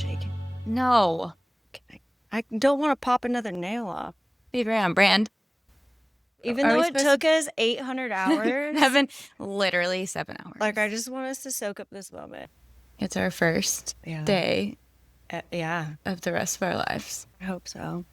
shaking. No. I don't want to pop another nail off. Be very on brand. Even though it took us 800 hours. Literally 7 hours. Like, I just want us to soak up this moment. It's our first day of the rest of our lives. I hope so.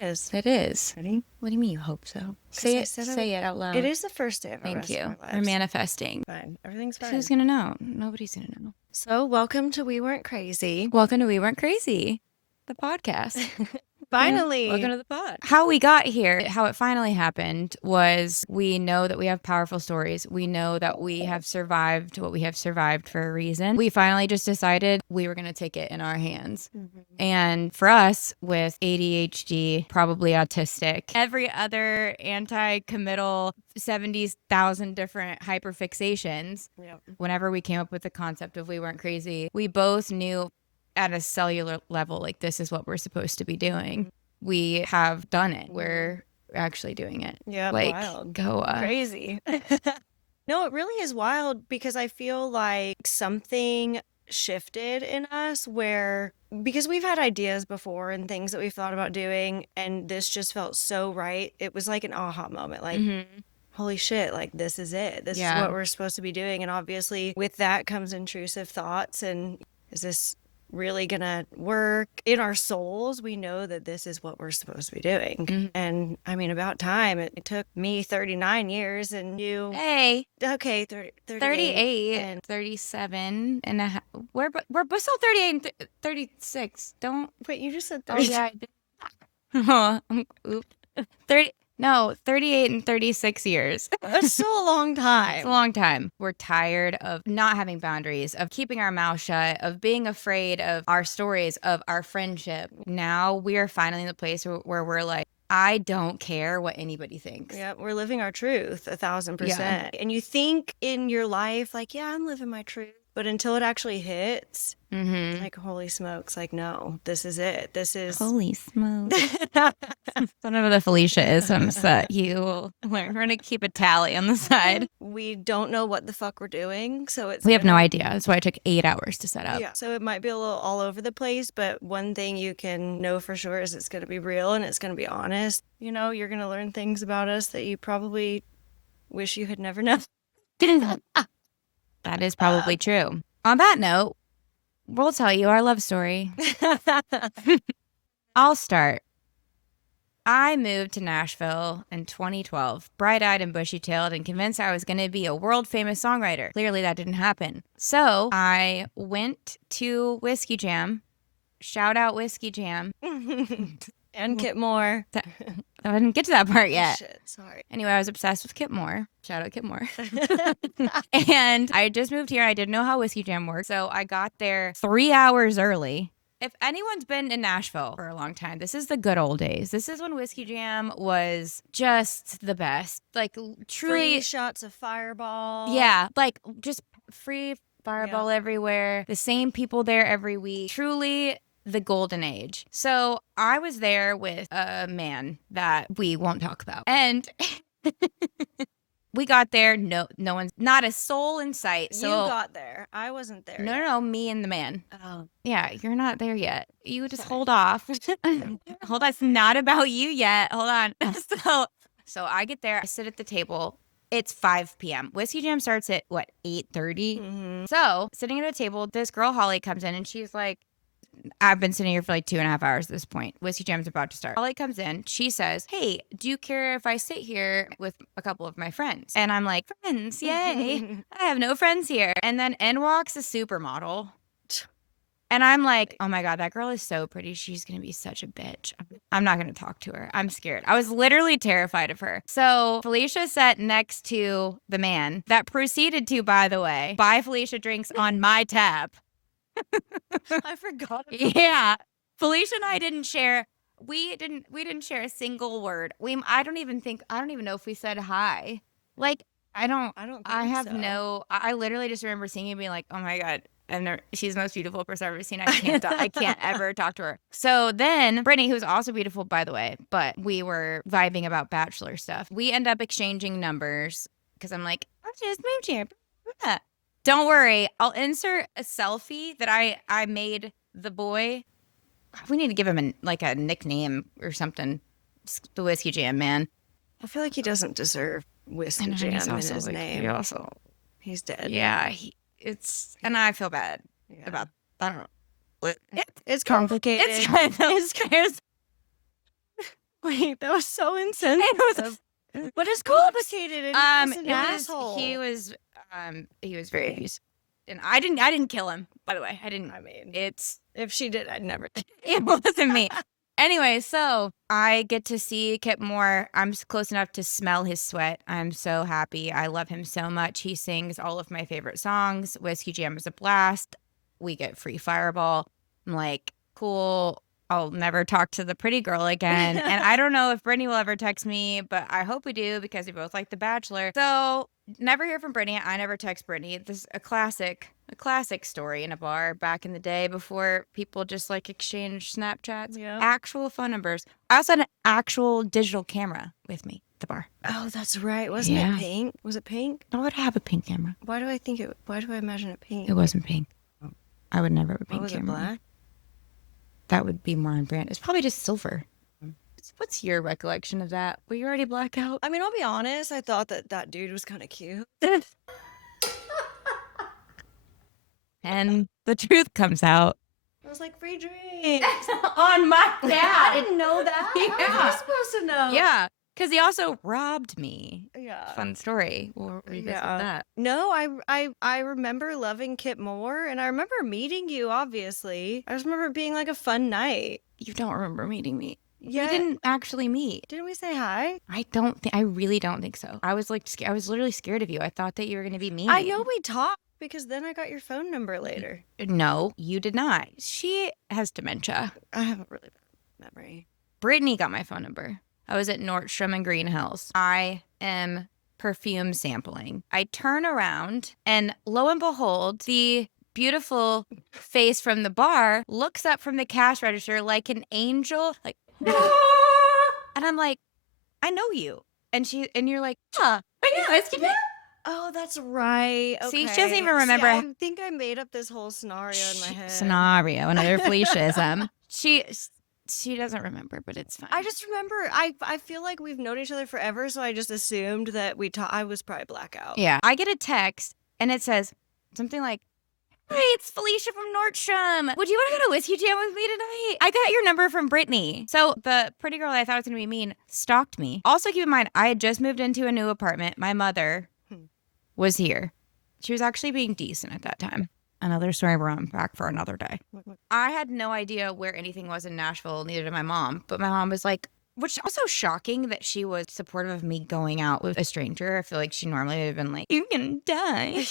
It is. It is. Ready? What do you mean you hope so? Say it out loud. It is the first day of the rest of our lives. We're manifesting. Fine. Everything's fine. Who's going to know? Nobody's going to know. So, welcome to We Weren't Crazy. Welcome to We Weren't Crazy, the podcast. Finally. Yeah, welcome to the pod. How we got here, how it finally happened was we know that we have powerful stories. We know that we have survived what we have survived for a reason. We finally just decided we were going to take it in our hands. Mm-hmm. And for us, with ADHD, probably autistic, every other anti-committal 70,000 different hyperfixations, whenever we came up with the concept of We Weren't Crazy, we both knew at a cellular level, like, this is what we're supposed to be doing. We have done it. We're actually doing it. Yeah, like, wild. Go crazy. No, it really is wild because I feel like something shifted in us because we've had ideas before and things that we've thought about doing, and this just felt so right. It was like an aha moment, like, holy shit, like, this is it. This is what we're supposed to be doing. And obviously with that comes intrusive thoughts, and is this really gonna work? In our souls, we know that this is what we're supposed to be doing. Mm-hmm. And I mean, about time. It took me 39 years and you 38 and 37 and a half. We're still 38 and 36. Don't wait, you just said 30. Oh yeah, I did. 38 and 36 years. That's still a long time. It's a long time. We're tired of not having boundaries, of keeping our mouth shut, of being afraid of our stories, of our friendship. Now we are finally in the place where we're like, I don't care what anybody thinks. Yeah, we're living our truth 1,000%. Yeah. And you think in your life, like, yeah, I'm living my truth. But until it actually hits, like, holy smokes, like, no, this is it. This is... Holy smokes. I don't know what the Felicia is. I'm upset. You will learn. We're going to keep a tally on the side. We don't know what the fuck we're doing, so we have no idea. That's why it took 8 hours to set up. Yeah, so it might be a little all over the place, but one thing you can know for sure is it's going to be real and it's going to be honest. You know, you're going to learn things about us that you probably wish you had never known. That is probably true. On that note, we'll tell you our love story. I'll start. I moved to Nashville in 2012, bright-eyed and bushy-tailed, and convinced I was going to be a world-famous songwriter. Clearly, that didn't happen. So I went to Whiskey Jam. Shout out Whiskey Jam. And Kip Moore. I didn't get to that part yet. Shit, sorry. Anyway, I was obsessed with Kip Moore. Shout out Kip Moore. And I just moved here. I didn't know how Whiskey Jam worked. So I got there 3 hours early. If anyone's been in Nashville for a long time, this is the good old days. This is when Whiskey Jam was just the best. Like, truly. Free shots of Fireball. Yeah, like, just free Fireball everywhere. The same people there every week. Truly the golden age. So I was there with a man that we won't talk about. And we got there. No one's, not a soul in sight. So you got there. I wasn't there. No, me and the man. Oh. Yeah, you're not there yet. You just hold off. Hold on. It's not about you yet. Hold on. So I get there. I sit at the table. It's 5 p.m. Whiskey Jam starts at, 8:30? Mm-hmm. So sitting at a table, this girl, Holly, comes in and she's like, I've been sitting here for like 2.5 hours at this point. Whiskey Jam's about to start. Holly comes in. She says, hey, do you care if I sit here with a couple of my friends? And I'm like, friends, yay. I have no friends here. And then in walks a supermodel. And I'm like, oh my God, that girl is so pretty. She's going to be such a bitch. I'm not going to talk to her. I'm scared. I was literally terrified of her. So Felicia sat next to the man that proceeded to, by the way, buy Felicia drinks on my tab. I forgot about Yeah. Felicia and I didn't share. We didn't share a single word. I don't even know if we said hi. Like, I literally just remember seeing you being like, oh my God. She's the most beautiful person I've ever seen. I can't ever talk to her. So then Brittany, who's also beautiful, by the way, but we were vibing about Bachelor stuff. We end up exchanging numbers because I'm like, I just moved here. Don't worry. I'll insert a selfie that I made the boy, we need to give him a nickname or something. It's the Whiskey Jam man. I feel like he doesn't deserve Whiskey And Jam he's in also his like, name. he also, He's dead. yeah, and I feel bad Yeah. about, I don't know. It's complicated. It's kind of, Wait, that was so insensitive. But it's complicated. And he's an asshole. He was very abusive. And I didn't kill him, by the way. I didn't. I mean, It's if she did, I'd never. it wasn't me. Anyway, so I get to see Kip Moore. I'm close enough to smell his sweat. I'm so happy. I love him so much. He sings all of my favorite songs. Whiskey Jam is a blast. We get free Fireball. I'm like, cool. I'll never talk to the pretty girl again. And I don't know if Brittany will ever text me, but I hope we do because we both like The Bachelor. So never hear from Brittany. I never text Brittany. This is a classic story in a bar back in the day before people just like exchange Snapchats. Yeah. Actual phone numbers. I also had an actual digital camera with me at the bar. Oh, that's right. Wasn't Yeah. it pink? Was it pink? I would have a pink camera. Why do I imagine it pink? It wasn't pink. Oh. I would never have a pink Was camera. it black? That would be more on brand. It's probably just silver. What's your recollection of that? Were you already blackout? I mean, I'll be honest. I thought that dude was kind of cute. And the truth comes out. I was like, free drinks. On my I didn't know that. How was Yeah. I supposed to know? Yeah, because he also robbed me. Yeah. Fun story. We'll revisit that. No, I remember loving Kip Moore, and I remember meeting you. Obviously, I just remember it being like a fun night. You don't remember meeting me. Yeah. We didn't actually meet. Didn't we say hi? I really don't think so. I was like, I was literally scared of you. I thought that you were going to be mean. I know we talked because then I got your phone number later. No, you did not. She has dementia. I have a really bad memory. Brittany got my phone number. I was at Nordstrom and Green Hills. I am perfume sampling. I turn around and lo and behold, the beautiful face from the bar looks up from the cash register like an angel, like, and I'm like, I know you. And you're like, huh, excuse me. Oh, that's right. See, she Okay. doesn't even remember. I think I made up this whole scenario in my head. Scenario, another Feliciaism. She doesn't remember, but it's fine. I just remember, I feel like we've known each other forever, so I just assumed that I was probably blackout. Yeah. I get a text and it says something like, hey, it's Felicia from Nordstrom. Would you want to go to Whiskey Jam with me tonight? I got your number from Brittany. So the pretty girl I thought was going to be mean stalked me. Also keep in mind, I had just moved into a new apartment. My mother was here. She was actually being decent at that time. Another story we're on back for another day. I had no idea where anything was in Nashville, neither did my mom. But my mom was like, which is also shocking that she was supportive of me going out with a stranger. I feel like she normally would have been like, you're gonna die.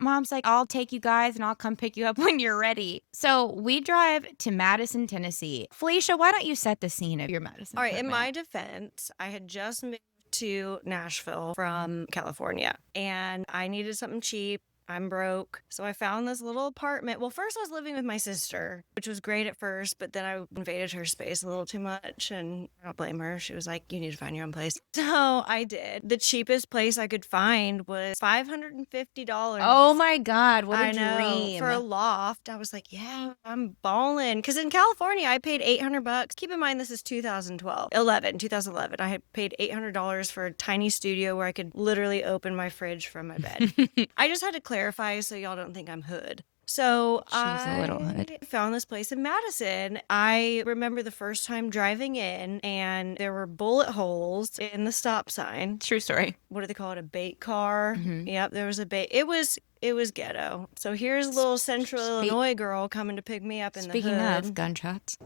Mom's like, I'll take you guys and I'll come pick you up when you're ready. So we drive to Madison, Tennessee. Felicia, why don't you set the scene of your Madison? All right, in apartment? my defense, I had just moved to Nashville from California, and I needed something cheap. I'm broke. So I found this little apartment. Well, first I was living with my sister, which was great at first, but then I invaded her space a little too much, and I don't blame her. She was like, you need to find your own place. So I did. The cheapest place I could find was $550. Oh my God, what a I know, dream. for a loft. I was like, yeah, I'm balling. Because in California, I paid $800. Keep in mind, this is 2011. I had paid $800 for a tiny studio where I could literally open my fridge from my bed. I just had to clarify so y'all don't think I'm hood. So She's a little hood. I found this place in Madison. I remember the first time driving in, and there were bullet holes in the stop sign. True story. What do they call it? A bait car. Mhm. Yep, there was a bait. It was ghetto. So here's a little Central Illinois girl coming to pick me up in the hood. Speaking of gunshots.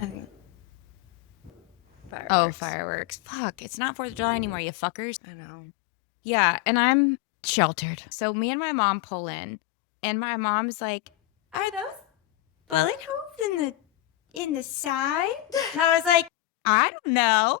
I think- Oh, fireworks. Fuck, it's not 4th of July anymore, you fuckers. I know. Yeah, and I'm sheltered. So me and my mom pull in, and my mom's like, are those bullet holes in the side? And I was like, I don't know.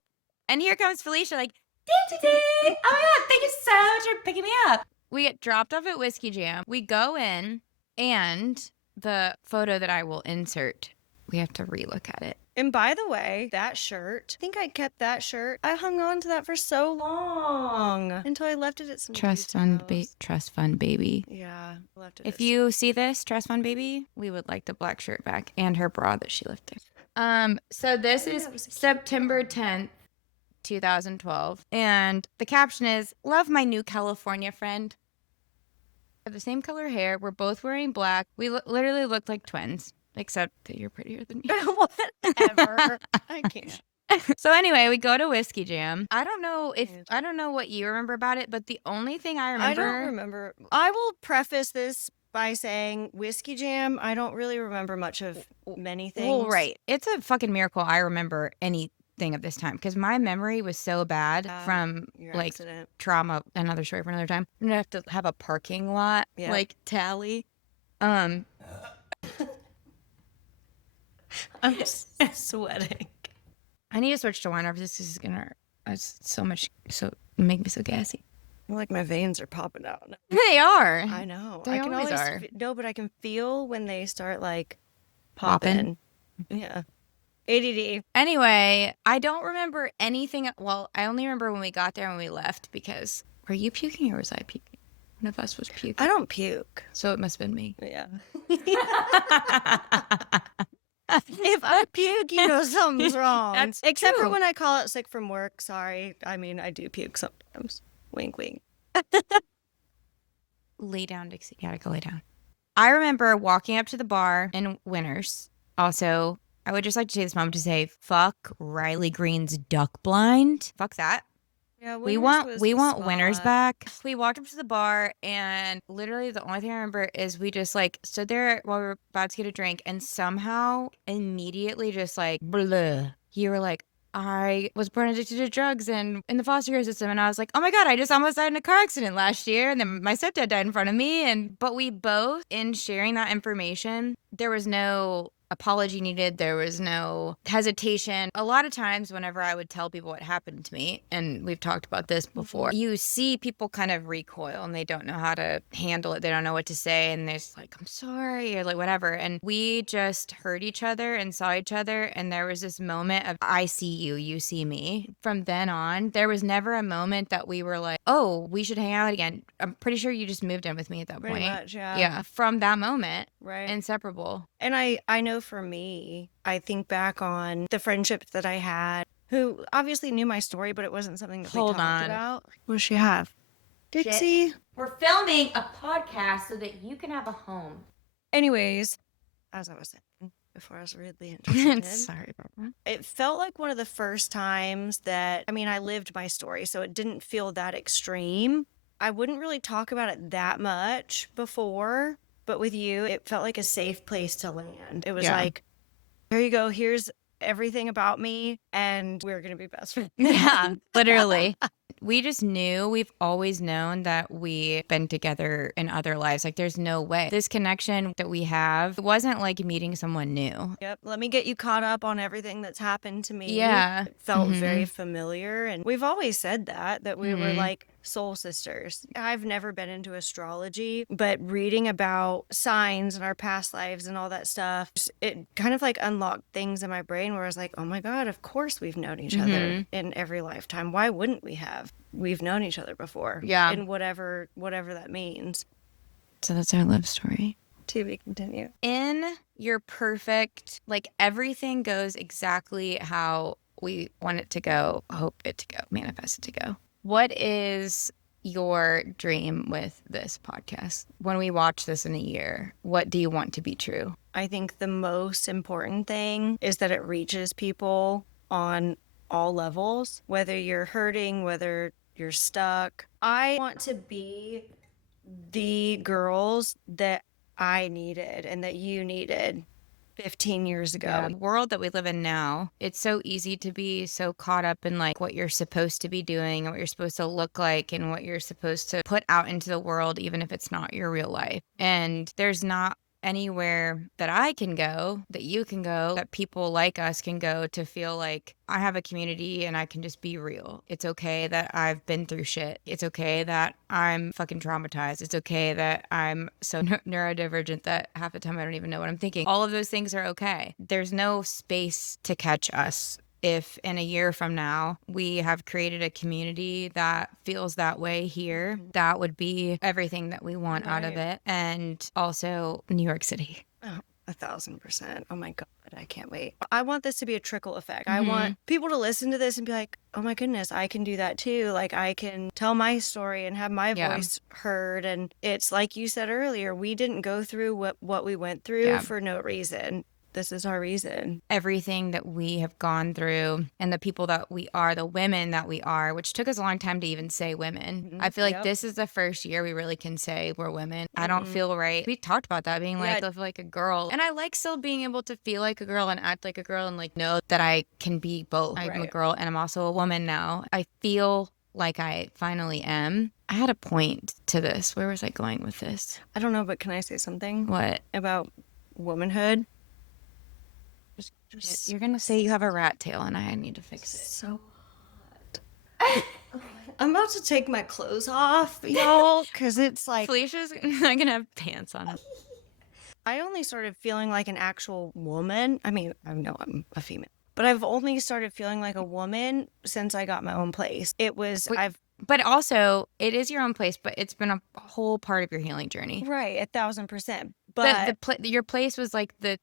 And here comes Felicia like, ding, ding, ding. Oh my God, thank you so much for picking me up. We get dropped off at Whiskey Jam. We go in, and the photo that I will insert, we have to relook at it. And by the way, that shirt, I think I kept that shirt. I hung on to that for so long until I left it at some Trust dude's fund, house. trust fund baby. Yeah, left it If at you see this, trust fund baby, we would like the black shirt back and her bra that she left there. So this think is that was a cute September bra. 10th, 2012. And the caption is, love my new California friend. We have the same color hair. We're both wearing black. We literally look like twins, except that you're prettier than me. Whatever. I can't. So anyway, we go to Whiskey Jam. I don't know Yeah. what you remember about it, but the only thing I I don't remember. remember. I will preface this by saying Whiskey Jam, I don't really remember much of many Well, things. right. It's a fucking miracle I remember anything of this time because my memory was so bad from Your like accident. trauma. Another story for another time. I'm gonna have to have a parking lot Yeah. like tally. I'm sweating. I need to switch to wine after this. This is gonna make me so gassy. I feel like my veins are popping out. They are. I know. They I can always always are. no, but I can feel when they start like Popping. popping. Yeah. ADD. Anyway, I don't remember anything. Well, I only remember when we got there and we left because were you puking or was I puking? One of us was puking. I don't puke. So it must have been me. Yeah. If I puke, you know something's wrong. That's Except for true. when I call out sick from work. Sorry. I mean, I do puke sometimes. Wink, wink. Lay down, Dixie. You gotta go lay down. I remember walking up to the bar in Winners. Also, I would just like to take this moment to say, fuck Riley Green's duck blind. Fuck that. Yeah, We Winners was want the Winners spot. back. We walked up to the bar and literally the only thing I remember is we just like stood there while we were about to get a drink and somehow immediately just like blah. You were like, I was born addicted to drugs and in the foster care system, and I was like, oh my god, I just almost died in a car accident last year, and then my stepdad died in front of me, but we both, in sharing that information, there was no apology needed. There was no hesitation. A lot of times whenever I would tell people what happened to me, and we've talked about this before, you see people kind of recoil and they don't know how to handle it. They don't know what to say. And they're just like, I'm sorry, or like whatever. And we just heard each other and saw each other. And there was this moment of, I see you, you see me. From then on, there was never a moment that we were like, oh, we should hang out again. I'm pretty sure you just moved in with me at that Pretty point. much, yeah. Yeah. From that moment, Right. inseparable. And I know for me, I think back on the friendships that I had who obviously knew my story, but it wasn't something that we Hold talked on. about. What does she have? Dixie? We're filming a podcast so that you can have a home. Anyways, as I was saying before I was rudely interrupted. Sorry, Barbara. It felt like one of the first times that, I mean, I lived my story, so it didn't feel that extreme. I wouldn't really talk about it that much before, but with you, it felt like a safe place to land. It was like, here you go, here's everything about me, and we're going to be best friends. Yeah, literally. We just knew, we've always known that we've been together in other lives. Like, there's no way. This connection that we have, it wasn't like meeting someone new. Yep. Let me get you caught up on everything that's happened to me. Yeah. It felt very familiar. And we've always said that we were like soul sisters. I've never been into astrology, but reading about signs in our past lives and all that stuff, it kind of like unlocked things in my brain where I was like, oh my God, of course we've known each other in every lifetime. Why wouldn't we have? We've known each other before. Yeah. In whatever that means. So that's our love story. To be continued. In your perfect, like everything goes exactly how we want it to go, hope it to go, manifest it to go. What is your dream with this podcast? When we watch this in a year, what do you want to be true? I think the most important thing is that it reaches people on all levels, whether you're hurting, whether you're stuck. I want to be the girls that I needed and that you needed 15 years ago. Yeah, the world that we live in now, it's so easy to be so caught up in like what you're supposed to be doing and what you're supposed to look like and what you're supposed to put out into the world, even if it's not your real life. And there's not anywhere that I can go, that you can go, that people like us can go to feel like I have a community and I can just be real. It's okay that I've been through shit. It's okay that I'm fucking traumatized. It's okay that I'm so neurodivergent that half the time I don't even know what I'm thinking. All of those things are okay. There's no space to catch us if in a year from now we have created a community that feels that way here. That would be everything that we want out of Right. it. And also New York City. Oh, 1,000%. Oh my God. I can't wait. I want this to be a trickle effect. I Mm-hmm. want people to listen to this and be like, oh my goodness, I can do that too. Like, I can tell my story and have my Yeah. voice heard. And it's like you said earlier, we didn't go through what we went through Yeah. for no reason. This is our reason. Everything that we have gone through and the people that we are, the women that we are, which took us a long time to even say women. I feel like Yep. this is the first year we really can say we're women. I don't Mm-mm. feel right. We talked about that being like, Yeah. I feel like a girl. And I like still being able to feel like a girl and act like a girl and like know that I can be both. I'm a Right. girl and I'm also a woman now. I feel like I finally am. I had a point to this. Where was I going with this? I don't know, but can I say something What? about womanhood? You're going to say you have a rat tail and I need to fix it. So hot. I'm about to take my clothes off, y'all, because it's like Felicia's not gonna have pants on. I only started feeling like an actual woman. I mean, I know I'm a female, but I've only started feeling like a woman since I got my own place. It was, Wait, I've, but also, it is your own place, but it's been a whole part of your healing journey. right, 1,000%. The But, your place was like like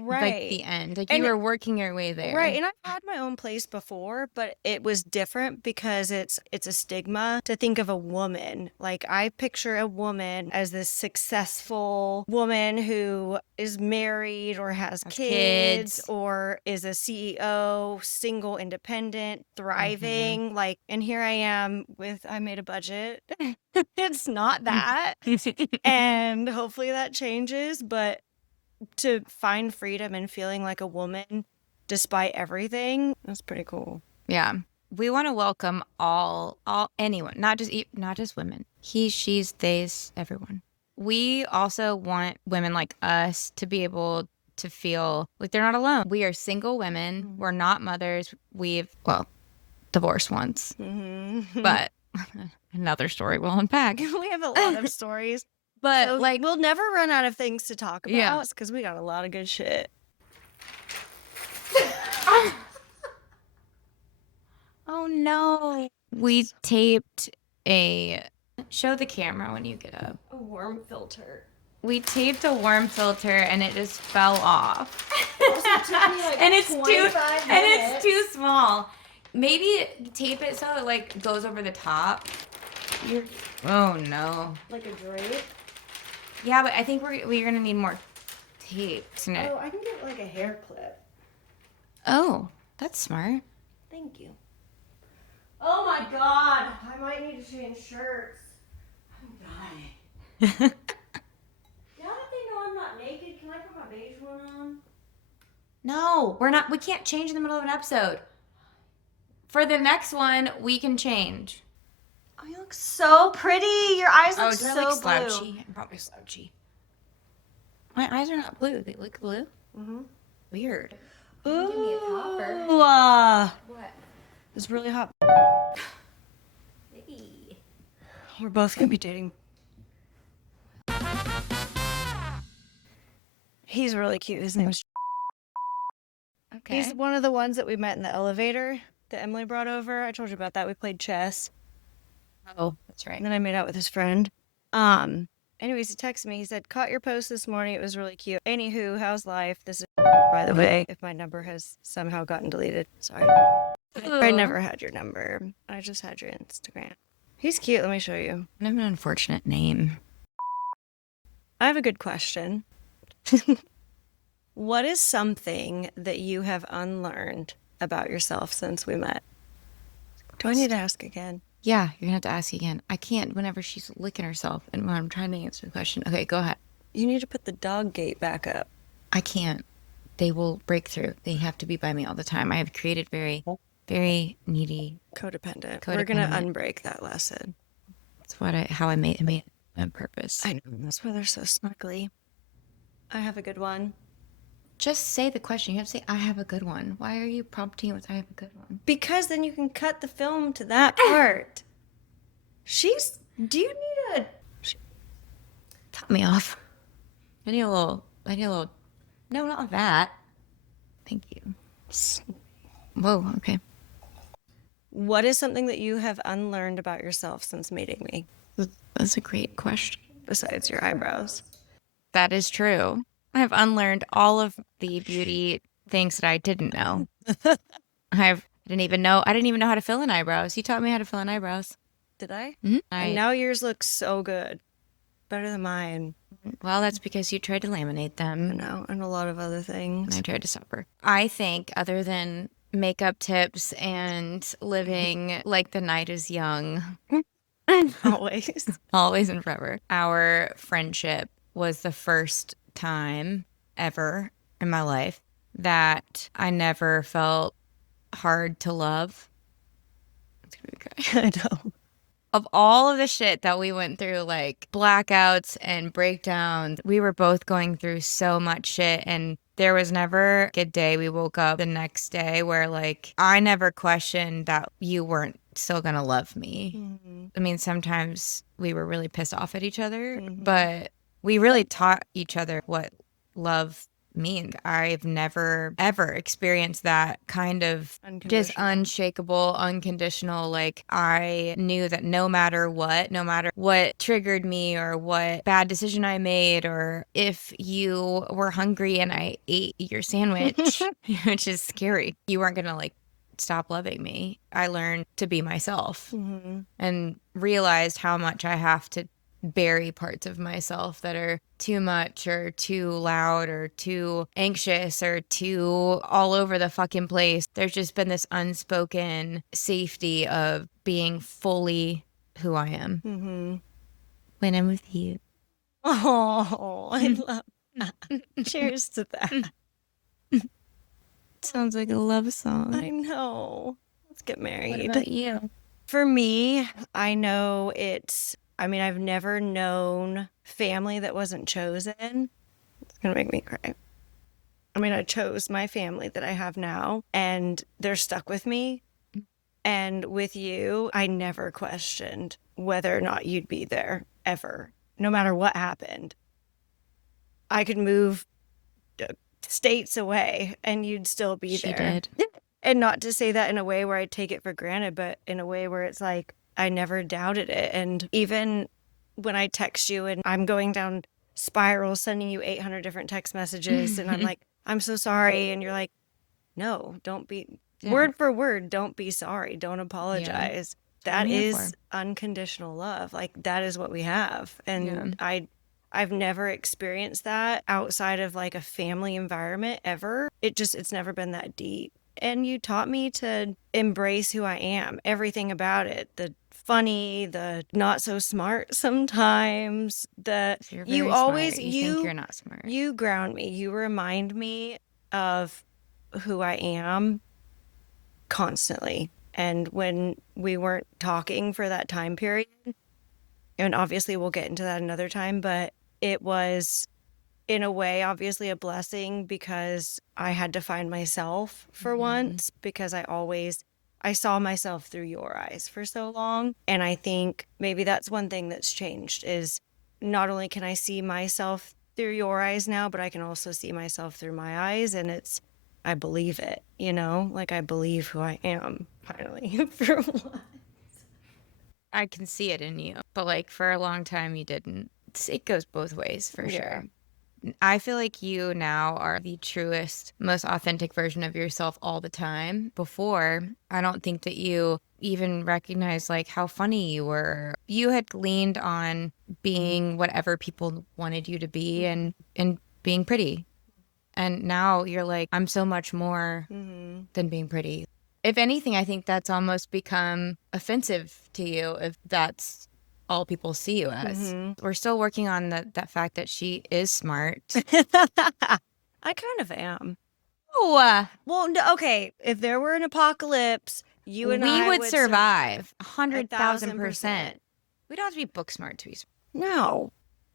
right. the end. Like you And were working your way right, there. and I've had my own place before, but it was different because it's a stigma to think of a woman. Like I picture a woman as this successful woman who is married or has Have kids kids. or is a CEO, single, independent, Mm-hmm. thriving. Like, and here I am with I made a budget. It's not that. And hopefully that changes, but to find freedom and feeling like a woman despite everything, that's pretty cool. Yeah. We want to welcome all anyone, not just women. He, she's, they's, everyone. We also want women like us to be able to feel like they're not alone. We are single women. We're not mothers. We've, well, divorced once, Mm-hmm. but another story we'll unpack. We have a lot of stories. But So like, we'll never run out of things to talk yeah. about because we got a lot of good shit. Oh no. We taped a, show the camera when you get up. A worm filter. We taped a worm filter and it just fell off. Like and it's too 25 and it's minutes. too small. Maybe tape it so it like goes over the top. Oh no. Like a drape. Yeah, but I think we're gonna need more tape tonight. Oh, I can get like a hair clip. Oh, that's smart. Thank you. Oh my god, I might need to change shirts. I'm dying. Now that they know I'm not naked, can I put my beige one on? No, we're not. We can't change in the middle of an episode. For the next one, we can change. Oh, you look so pretty. Your eyes look do I so look blue. slouchy? I'm probably slouchy. My eyes are not blue. They look blue. Mm-hmm. Weird. Ooh, Give me a topper. What? It's really hot. We're both gonna be dating. He's really cute. His name's. Okay. He's one of the ones that we met in the elevator that Emily brought over. I told you about that. We played chess. Oh, that's right. And then I made out with his friend. Anyways, he texted me. He said, caught your post this morning. It was really cute. Anywho, how's life? This is, by the way, if my number has somehow gotten deleted. Sorry. I never had your number. I just had your Instagram. He's cute. Let me show you. I have an unfortunate name. I have a good question. What is something that you have unlearned about yourself since we met? Do I need to ask again? Yeah, you're gonna have to ask again. I can't whenever she's licking herself and when I'm trying to answer the question. Okay, go ahead. You need to put the dog gate back up. I can't. They will break through. They have to be by me all the time. I have created very, very needy. Codependent. We're going to unbreak that lesson. That's how I made it on purpose. I know. That's why they're so snuggly. I have a good one. Just say the question. You have to say, I have a good one. Why are you prompting with, I have a good one? Because then you can cut the film to that part. Do you need a. Top me off. I need a little, no, not like that. Thank you. Whoa, okay. What is something that you have unlearned about yourself since meeting me, That's a great question. besides your eyebrows? That is true. I have unlearned all of the beauty things that I didn't know. I didn't even know how to fill in eyebrows. You taught me how to fill in eyebrows. Did I? Mm-hmm. And now yours look so good. Better than mine. Well, that's because you tried to laminate I them. know, and a lot of other And things. I tried to supper. I think, other than makeup tips and living like the night is young, Always. always and forever, our friendship was the first time ever in my life that I never felt hard to love. It's gonna be okay. I know. Of all of the shit that we went through, like blackouts and breakdowns, we were both going through so much shit. And there was never a day we woke up the next day where, like, I never questioned that you weren't still gonna love me. Mm-hmm. I mean, sometimes we were really pissed off at each other, Mm-hmm. but we really taught each other what love means. I've never ever experienced that kind of just Unconditional. unshakable, unconditional. Like, I knew that no matter what triggered me or what bad decision I made, or if you were hungry and I ate your sandwich, which is scary, you weren't gonna like stop loving me. I learned to be myself Mm-hmm. and realized how much I have to bury parts of myself that are too much or too loud or too anxious or too all over the fucking place. There's just been this unspoken safety of being fully who I am Mm-hmm. when I'm with you. Oh, I love that. Cheers to that. Sounds like a love song. I know. Let's get married. What about you? For me, I mean, I've never known family that wasn't chosen. It's gonna make me cry. I mean, I chose my family that I have now, and they're stuck with me. And with you, I never questioned whether or not you'd be there ever, no matter what happened. I could move states away and you'd still be She there. did. And not to say that in a way where I take it for granted, but in a way where it's like I never doubted it. And even when I text you and I'm going down spiral, sending you 800 different text messages, and I'm like, I'm so sorry. And you're like, no, don't be, Yeah. word for word, don't be sorry. Don't Yeah. apologize. That's what I'm That here is for. unconditional love. Like, that is what we have. And Yeah. I've never experienced that outside of like a family environment ever. It's never been that deep. And you taught me to embrace who I am, everything about it. The funny, the not so smart sometimes, the So you're you very always smart. You think you're not smart. you ground me. You remind me of who I am constantly. And when we weren't talking for that time period, and obviously we'll get into that another time, but it was in a way obviously a blessing because I had to find myself for once, because I saw myself through your eyes for so long. And I think maybe that's one thing that's changed is not only can I see myself through your eyes now, but I can also see myself through my eyes, and I believe it, like I believe who I am finally for once. I can see it in you, but like for a long time you didn't. It goes both ways for Yeah. sure. I feel like you now are the truest, most authentic version of yourself all the time. Before, I don't think that you even recognized like how funny you were. You had leaned on being whatever people wanted you to be and being pretty. And now you're like, I'm so much more Mm-hmm. than being pretty. If anything, I think that's almost become offensive to you if that's all people see you as. Mm-hmm. We're still working on that fact that she is smart. I kind of am. Oh, Well, no, okay. If there were an apocalypse, you and we I would would survive a 100,000%. 1,000%. We don't have to be book smart to be smart. No,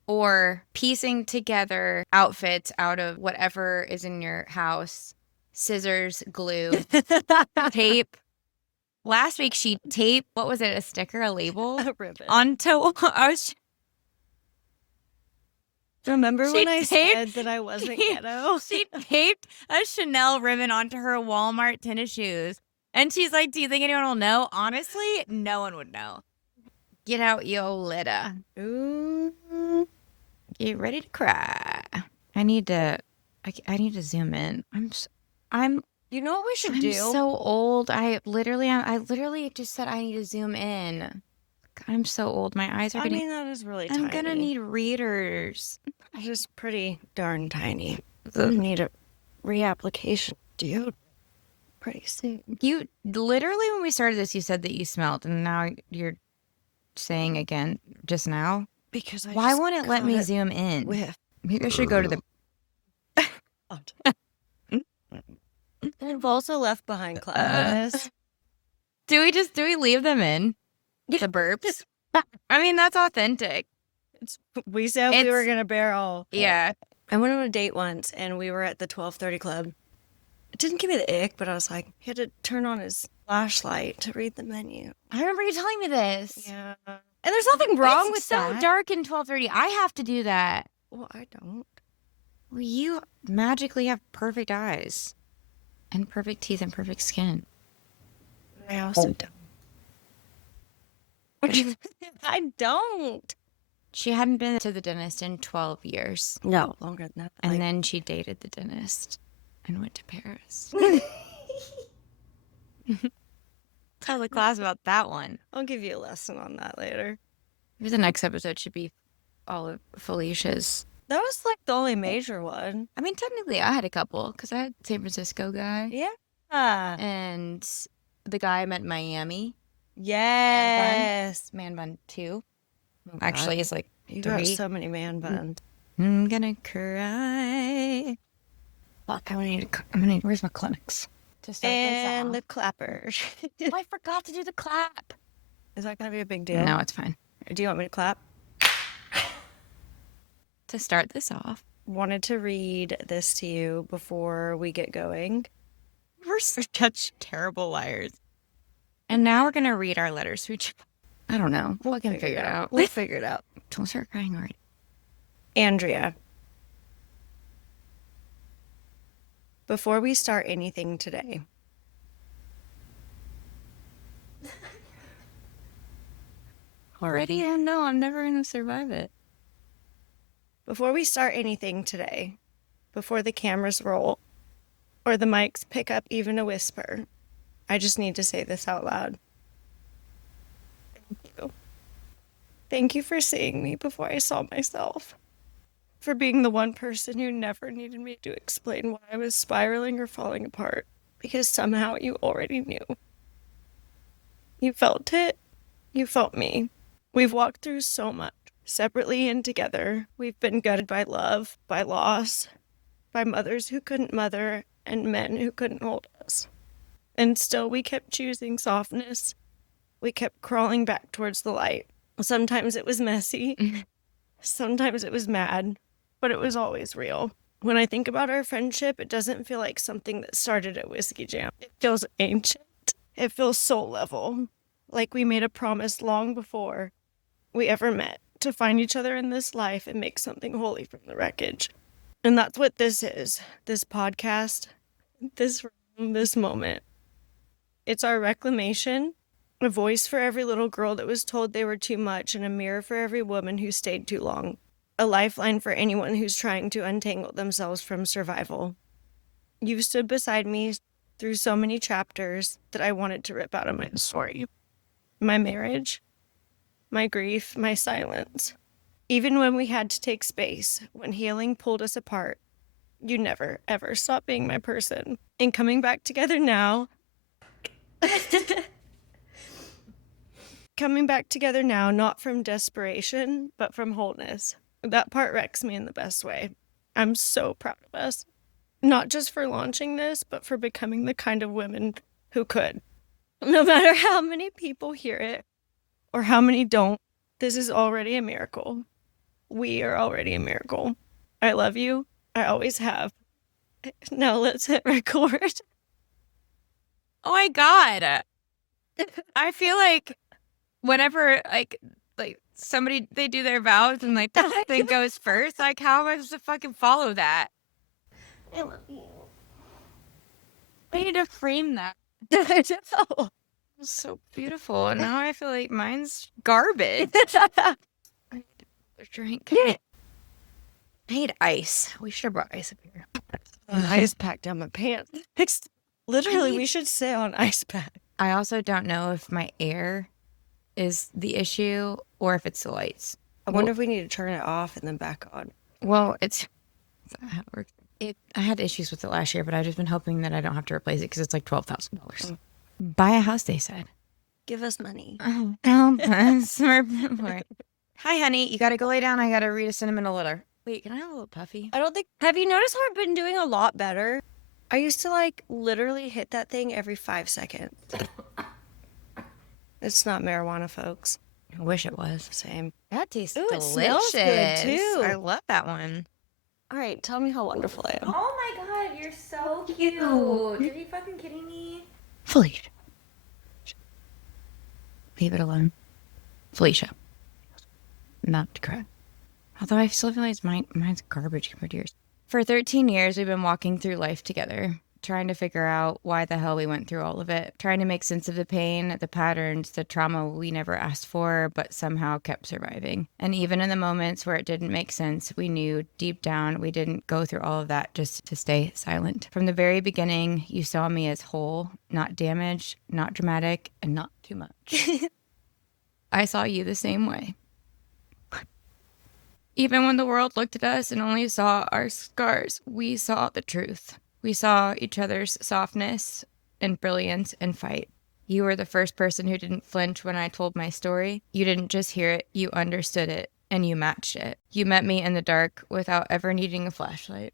or piecing together outfits out of whatever is in your house, scissors, glue, tape. Last week she taped, what was it, a sticker, a label? A ribbon. Onto, Remember she when I taped, said that I wasn't ghetto? she taped a Chanel ribbon onto her Walmart tennis shoes. And she's like, do you think anyone will know? Honestly, no one would know. Get out Yolita. Ooh. Get ready to cry. I need to zoom in. I'm You know what we should I'm do? so old. I literally just said I need to zoom in. I'm so old. My eyes are I getting. mean, that is really I'm tiny. gonna need readers. It is pretty darn tiny. Ugh. Need a reapplication, dude. Pretty soon. You literally, when we started this, you said that you smelled, and now you're saying again just now. Because Why won't it let me zoom in? Whiff. Maybe I should go to the. I've also left behind cleanliness. Do we leave them in? The burps. I mean, that's authentic. We said we were gonna bear all. Yeah. I went on a date once, and we were at the 12:30 club. It didn't give me the ick, but I was like, he had to turn on his flashlight to read the menu. I remember you telling me this. Yeah. And there's nothing wrong with so that. dark in 12:30. I have to do that. Well, I don't. Well, you magically have perfect eyes and perfect teeth and perfect skin. I also don't. I don't. She hadn't been to the dentist in 12 years. No, longer than that. And then she dated the dentist and went to Paris. Tell the class about that one. I'll give you a lesson on that later. Maybe the next episode should be all of Felicia's. That was like the only major one. I mean, technically, I had a couple because I had San Francisco guy. Yeah. And the guy I met in Miami. Yes. Man bun 2. Oh, Actually, it's like you 3. got so many man buns. I'm gonna cry. Fuck, I'm gonna need Where's my clinics? To start and this the clapper. Oh, I forgot to do the clap. Is that gonna be a big deal? No, it's fine. Do you want me to clap? To start this off, Wanted to read this to you before we get going. we're such terrible liars. And now we're gonna read our letters to each other. I don't know. We can figure it out. We'll figure it out. Don't start crying already. Andrea, before we start anything today, Already? I know. I'm never gonna survive it. before we start anything today, before the cameras roll or the mics pick up even a whisper, I just need to say this out loud. Thank you. Thank you for seeing me before I saw myself. For being the one person who never needed me to explain why I was spiraling or falling apart, because somehow you already knew. You felt it. You felt me. We've walked through so much, separately and together. We've been gutted by love, by loss, by mothers who couldn't mother, and men who couldn't hold us. And still we kept choosing softness. We kept crawling back towards the light. Sometimes it was messy. Sometimes it was mad, but it was always real. When I think about our friendship, it doesn't feel like something that started at Whiskey Jam. It feels ancient. It feels soul level. Like we made a promise long before we ever met to find each other in this life and make something holy from the wreckage. And that's what this is. This podcast, this room, this moment. It's our reclamation, a voice for every little girl that was told they were too much, and a mirror for every woman who stayed too long. A lifeline for anyone who's trying to untangle themselves from survival. You've stood beside me through so many chapters that I wanted to rip out of my story. My marriage, my grief, my silence. Even when we had to take space, when healing pulled us apart, you never, ever stopped being my person. And coming back together now, not from desperation, but from wholeness. That part wrecks me in the best way. I'm so proud of us. Not just for launching this, but for becoming the kind of women who could. No matter how many people hear it or how many don't, this is already a miracle. We are already a miracle. I love you. I always have. Now let's hit record. Oh my God. I feel like whenever like somebody they do their vows and like that thing goes first, like how am I supposed to fucking follow that? I love you. I need to frame that. I know. It's so beautiful. And now I feel like mine's garbage. I need a drink. I need ice. We should have brought ice up here. Ice pack down my pants. Literally, we should sit on ice pack. I also don't know if my air is the issue or if it's the lights. I wonder if we need to turn it off and then back on. Well, it's not how it works. I had issues with it last year, but I've just been hoping that I don't have to replace it because it's like $12,000. Buy a house, they said. Give us money. Hi, honey. You got to go lay down. I got to read a sentimental letter. Wait, can I have a little puffy? I don't think. Have you noticed how I've been doing a lot better? I used to like literally hit that thing every 5 seconds. It's not marijuana, folks. I wish it was. Same. That tastes Ooh, it delicious. smells good, too. I love that one. All right, tell me how wonderful I am. Oh my God, you're so cute. Are you fucking kidding me? Felicia. Leave it alone. Felicia. Not to cry. Although I still feel like mine's garbage compared to yours. For 13 years, we've been walking through life together, trying to figure out why the hell we went through all of it, trying to make sense of the pain, the patterns, the trauma we never asked for, but somehow kept surviving. And even in the moments where it didn't make sense, we knew deep down we didn't go through all of that just to stay silent. From the very beginning, you saw me as whole, not damaged, not dramatic, and not too much. I saw you the same way. Even when the world looked at us and only saw our scars, we saw the truth. We saw each other's softness and brilliance and fight. You were the first person who didn't flinch when I told my story. You didn't just hear it, you understood it, and you matched it. You met me in the dark without ever needing a flashlight.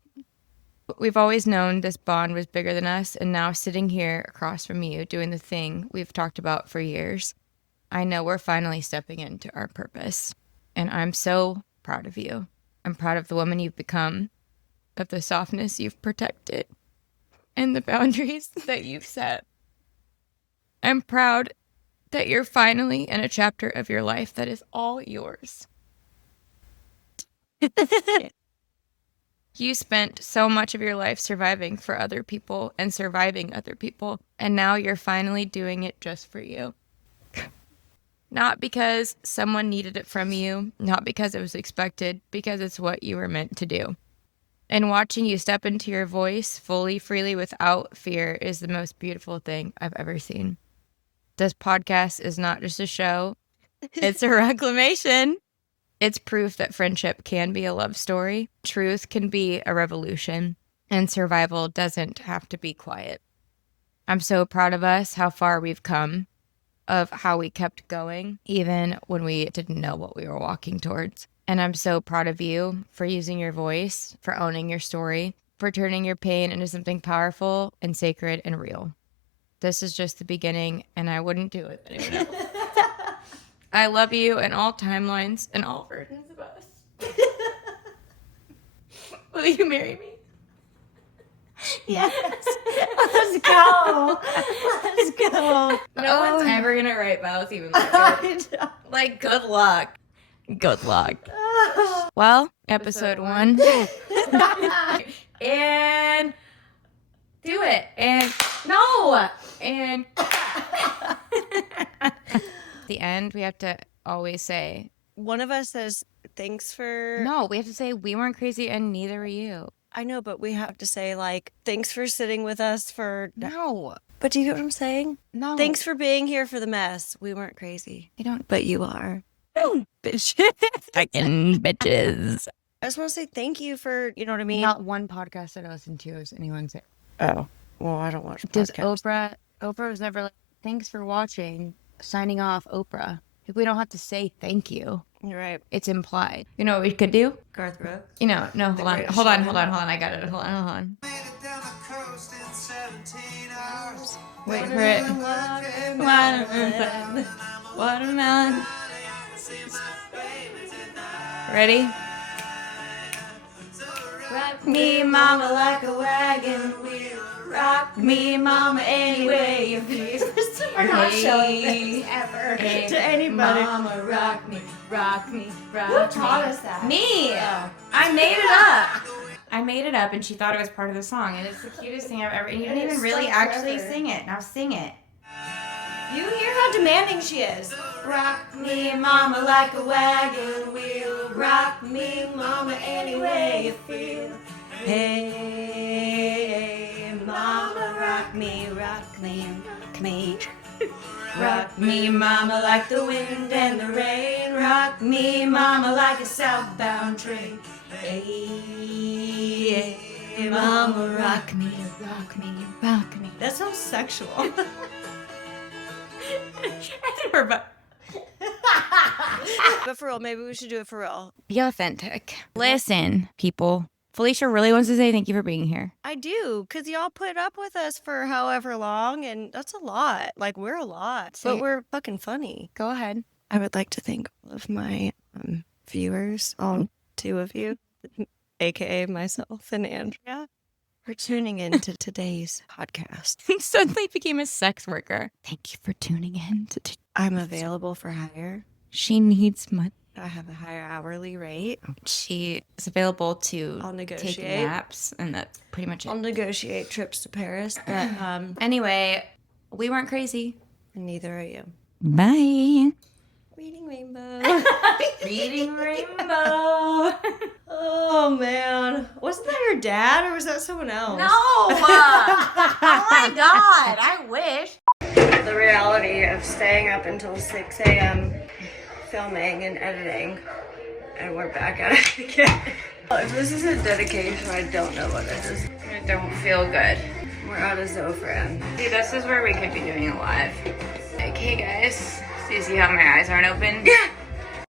We've always known this bond was bigger than us, and now sitting here across from you doing the thing we've talked about for years, I know we're finally stepping into our purpose. And I'm so proud of you. I'm proud of the woman you've become, of the softness you've protected, and the boundaries that you've set. I'm proud that you're finally in a chapter of your life that is all yours. You spent so much of your life surviving for other people and surviving other people, and now you're finally doing it just for you. Not because someone needed it from you, not because it was expected, because it's what you were meant to do. And watching you step into your voice fully, freely, without fear is the most beautiful thing I've ever seen. This podcast is not just a show, it's a reclamation. It's proof that friendship can be a love story, truth can be a revolution, and survival doesn't have to be quiet. I'm so proud of us, how far we've come, of how we kept going, even when we didn't know what we were walking towards. And I'm so proud of you for using your voice, for owning your story, for turning your pain into something powerful and sacred and real. This is just the beginning, and I wouldn't do it with anyone else. I love you in all timelines and all versions of us. Will you marry me? Yes. Let's go. Let's go. No one's ever gonna write vows even like it. Like, good luck. Good luck. Well, episode 1. And do it. And no. And at the end, we have to always say, one of us says thanks for. no, we have to say we weren't crazy and neither were you. I know, but we have to say, like, thanks for sitting with us for. No. But do you get what I'm saying? No. Thanks for being here for the mess. We weren't crazy. You don't. But you are. Bitches. Fucking bitches. I just want to say thank you for, you know what I mean? Not one podcast that I listen to is anyone say. Oh. Well, I don't watch Does podcasts. Oprah was never like, thanks for watching, signing off, Oprah. Like, we don't have to say thank you. You're right. It's implied. You know what we could do? Garth Brooks. You know, no, hold on. Greatest Hold on. Showman. I got it. Hold on. Made it down the coast in 17 hours. Wait for it. Watermelon. See my baby tonight. Ready? Rock me, mama, like a wagon wheel. Rock me, mama, any way you feel. We're not showing this ever to anybody. Mama, rock me, rock me, rock Who me. taught us that? Me! Oh. I made it up. I made it up and she thought it was part of the song. And it's the cutest thing I've ever... And you didn't even really actually sing it. Now sing it. You hear how demanding she is. Rock me, mama, like a wagon wheel. Rock me, mama, any way you feel. Hey, mama, rock me, rock me, rock me. Rock me, mama, like the wind and the rain. Rock me, mama, like a southbound train. Hey, mama, rock me, rock me, rock me. That sounds sexual. But for real, maybe we should do it for real. Be authentic. Listen, people. Felicia really wants to say thank you for being here. I do, because y'all put up with us for however long, and that's a lot. Like, we're a lot, but we're fucking funny. Go ahead. I would like to thank all of my viewers, all 2 of you, aka myself and Andrea, for tuning in to today's podcast. Suddenly became a sex worker. Thank you for tuning in. I'm available for hire. She needs money. I have a higher hourly rate. She is available to I'll take negotiate. naps, and that's pretty much I'll it. negotiate trips to Paris, but Anyway, we weren't crazy. neither are you. Bye. Reading Rainbow. Reading Rainbow. Oh man, wasn't that your dad or was that someone else? No! Oh my god, I wish. The reality of staying up until 6 a.m. filming and editing, and we're back at it again. If this is a dedication, I don't know what it is. I don't feel good. We're out of Zofran. See, this is where we could be doing it live. Like, hey guys, so you see how my eyes aren't open? Yeah.